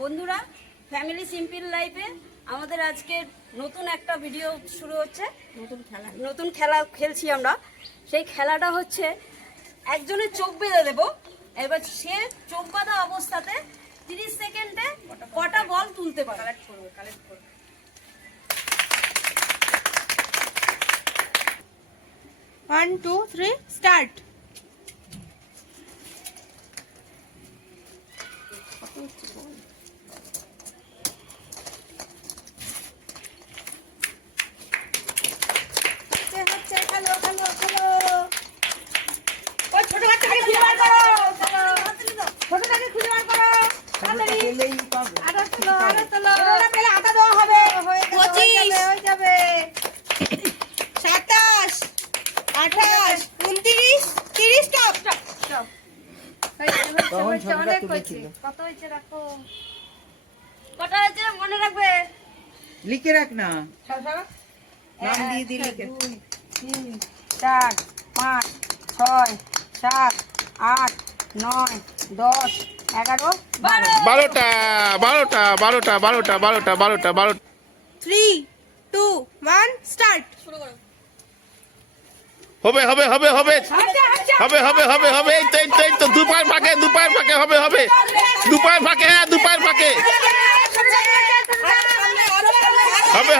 বন্ধুরা, family simple লাইফে আমাদের আজকে নতুন একটা ভিডিও শুরু হচ্ছে। নতুন খেলা খেলছি আমরা। সেই খেলাটা হচ্ছে একজনের চোখ বেঁধে দেবো। এবার সে চোখ বাঁধা অবস্থাতে 30 সেকেন্ডে কটা বল তুলতে পারে। কালেক্ট করবে। 1 2 3 স্টার্ট। কটা হয়েছে মনে রাখবে, লিখে রাখ না, নাম দিয়ে দিলে 2 3 4 5 6 7 8 9 10 11 12টা 3 2 1 স্টার্ট। হবে এই তো দুপার ফাঁকে হবে দুপার ফাঁকে, হ্যাঁ দুপার ফাঁকে হবে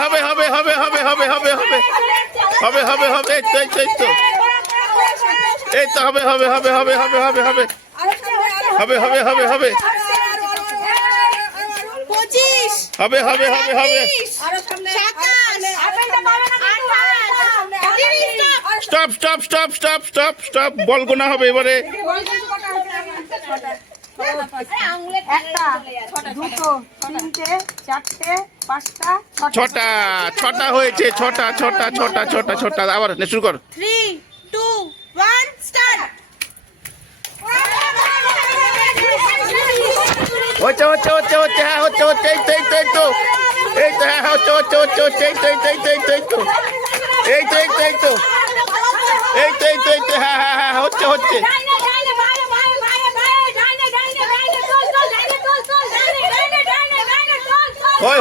এই তো হবে 25 বল গোনা হবে এবারে। 1 2 3 4 5 ছটা হয়েছে, ছটা আবার শুরু কর। 3 2 1 স্টার্ট। হচ্ছে হ্যাঁ হচ্ছে এই তো হ্যাঁ হচ্ছে হ্যাঁ হচ্ছে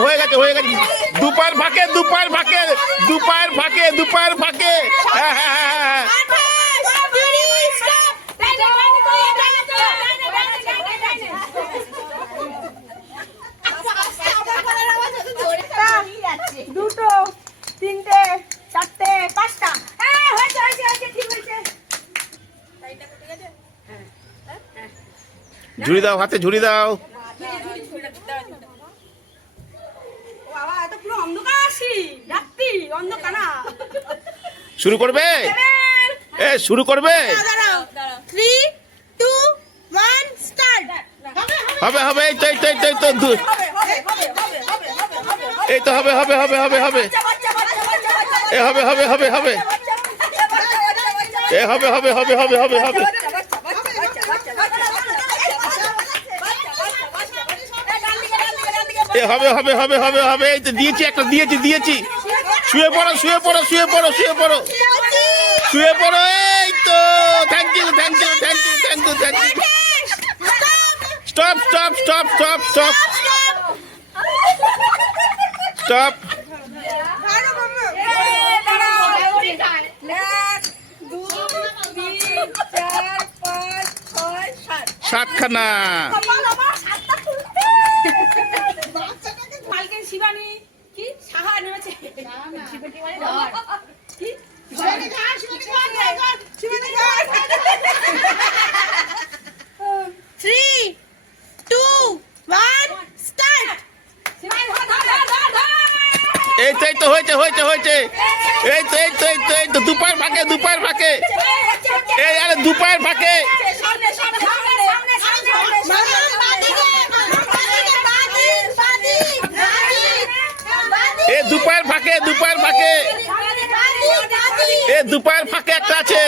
হয়ে গেছে দুপার ফাঁকে হ্যাঁ দুটো তিনটে চারটে পাঁচটা ঝুড়ি দাও, হাতে ঝুড়ি দাও। শুরু করবে, শুরু করবে। 3 2 1 স্টার্ট। হবে এই তো এই তো হবে এ হবে এই তো দিয়েছি শুয়ে পড়ো এই তো থ্যাংক ইউ স্টপ সাতখানা। শিবানী কি সাহা নেমেছে। 3 2 1 স্টার্ট। এই তো হয়েছে এই তো দুপার ফাঁকে এই আরে দুপার ফাঁকে দুপার ফাঁকে একটা আছে।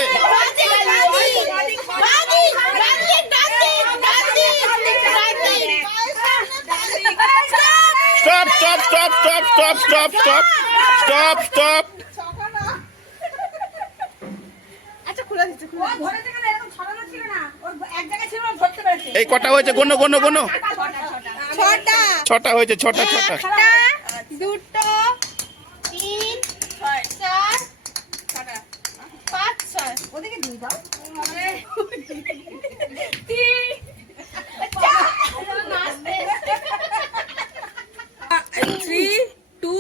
স্টপ এই কটা হয়েছে? গোনো ছটা ছটা হয়েছে, ছটা। একটা দুটো তিন চার পাঁচ ছয় ওদিকে দিয়ে দাও। থ্রি টু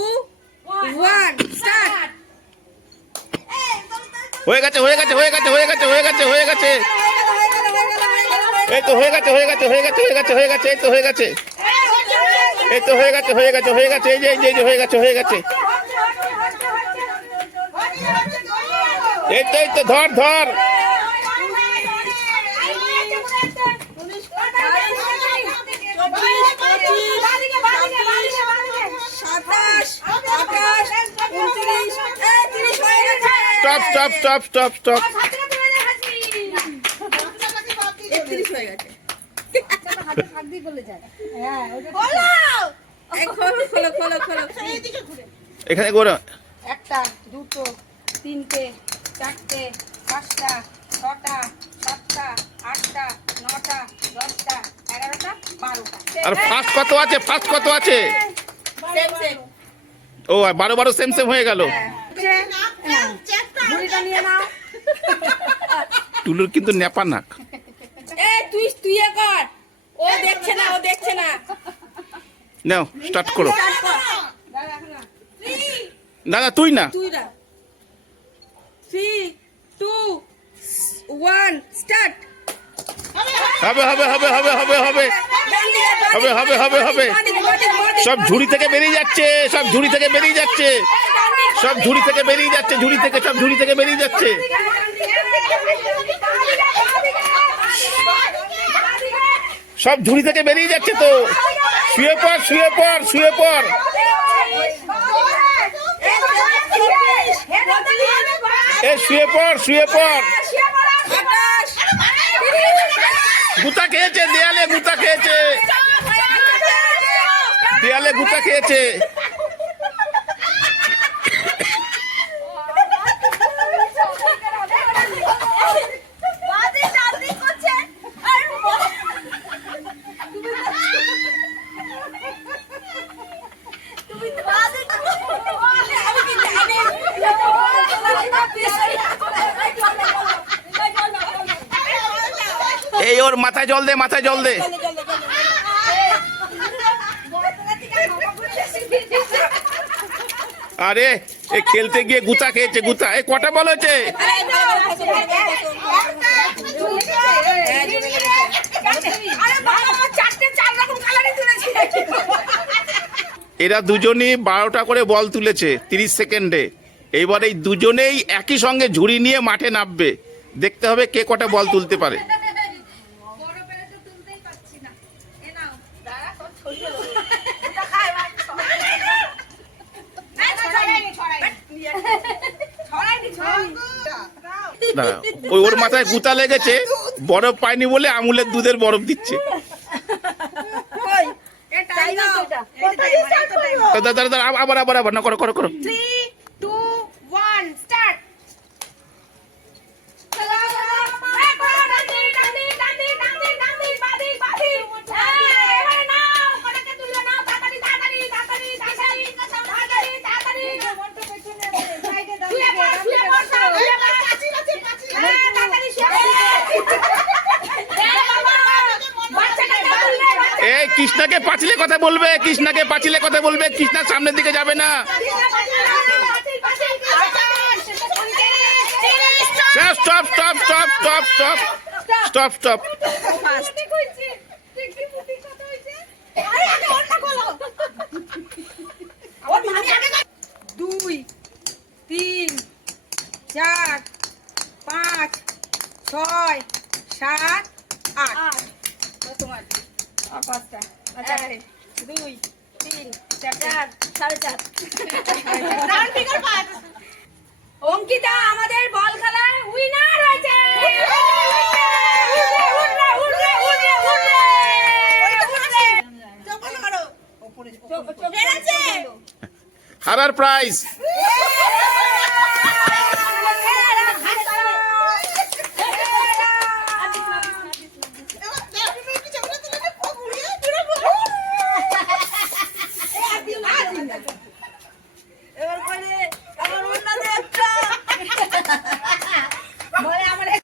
ওয়ান স্টার্ট হয়ে গেছে। এই তো হয়ে গেছে। এই তো হয়ে গেছে। এই যে হয়ে গেছে। এই তো ধর। স্টপ। এখানে করে একটা দুটো তিনটে চারটে পাঁচটা ছটা সাতটা আটটা নটা 10টা 11টা 12টা। আর ফার্স্ট কত আছে? ও 12 সেম হয়ে গেল। ঝুড়িটা নিয়ে নাও। টুলুর কিন্তু নেপা নাক। তুই কর ও দেখছে না নাও স্টার্ট করো। দাদা তুই না। 3 2 1 স্টার্ট হবে। সব ঝুড়ি থেকে বেরিয়ে যাচ্ছে। ঝুড়ি থেকে বেরিয়ে যাচ্ছে। সব ঝুড়ি থেকে বেরিয়ে যাচ্ছে তো। শুয়ে পড়। এ শুয়ে পড়। গুতা খেয়েছে, দেয়ালে গুতা খেয়েছে। এই ওর মাথায় জল দে। আরে এ খেলতে গিয়ে গুতা খেয়েছে। এ কটা বল হয়েছে? এরা দুজনই 12টা করে বল তুলেছে 30 সেকেন্ডে। এইবার এই দুজনেই একই সঙ্গে ঝুড়ি নিয়ে মাঠে নামবে। দেখতে হবে কে কটা বল তুলতে পারে। ওর মাথায় গুতা লেগেছে, বরফ পায়নি বলে আমুলের দুধের বরফ দিচ্ছে। আবার না করো। 3 2 1 স্টার্ট এই কৃষ্ণাকে পাঁচিলে কথা বলবে। কৃষ্ণার সামনের দিকে যাবে না। স্টপ। 2 3 4 5 6 7 8 তোমার 5টা 2 3 4 4.5। অঙ্কিতা আমাদের বল খেলায় উইনার হয়েছে। হারার প্রাইজ